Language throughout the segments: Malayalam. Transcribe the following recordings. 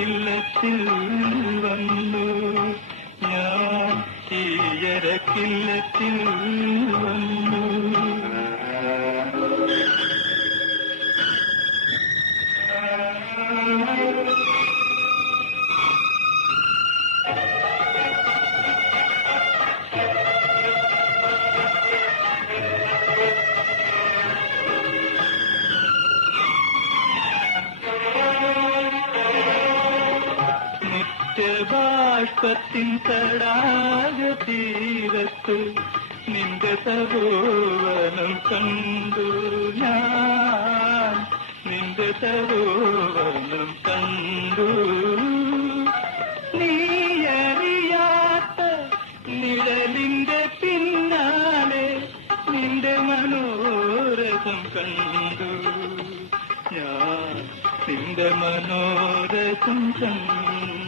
ഇല്ലത്തിൽ വന്നു. ഞാൻ തീയരക്കില്ലത്തിൽ വന്നു. നിത്യബാഷ്പത്തിൻ തടാക തീരത്ത് നിന്റെ തപോവനം കണ്ടു ഞാൻ. നിന്റെ തപോവനം കണ്ടു. നീയറിയാത്ത നിഴലിന്റെ പിന്നാലെ നിന്റെ മനോരഥം കണ്ടു. ഞാൻ നിന്റെ കണ്ടു.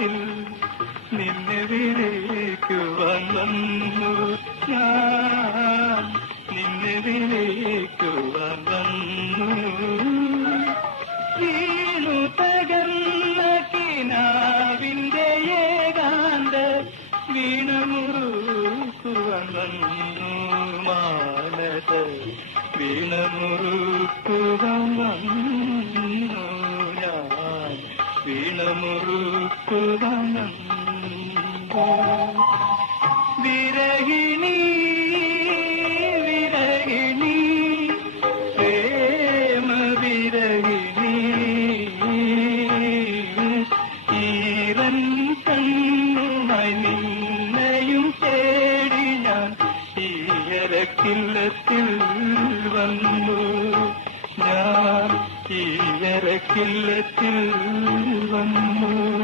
വഴിയമ്പലത്തിൽ നിന്നെ വന്നു. ഞാൻ നിന്നെ വിളിക്കുവാൻ വന്നു. വീണു തകർന്ന കിനാവിന്റെ ഏകാന്ത വീണമുറുക്കുവാൻ വന്നു. വീണമുറുക്കുവാൻ വന്നു. വന്നു വിരഹിണി വിരഹിണി പ്രേമ വിരഹിണി. ഈരൻ കണ്ണുമായി നിന്നെയും തേടി ഞാൻ ഈയരക്കില്ലത്തിൽ വന്നു. ഞാൻ ഈയരക്കില്ലത്തിൽ വന്നു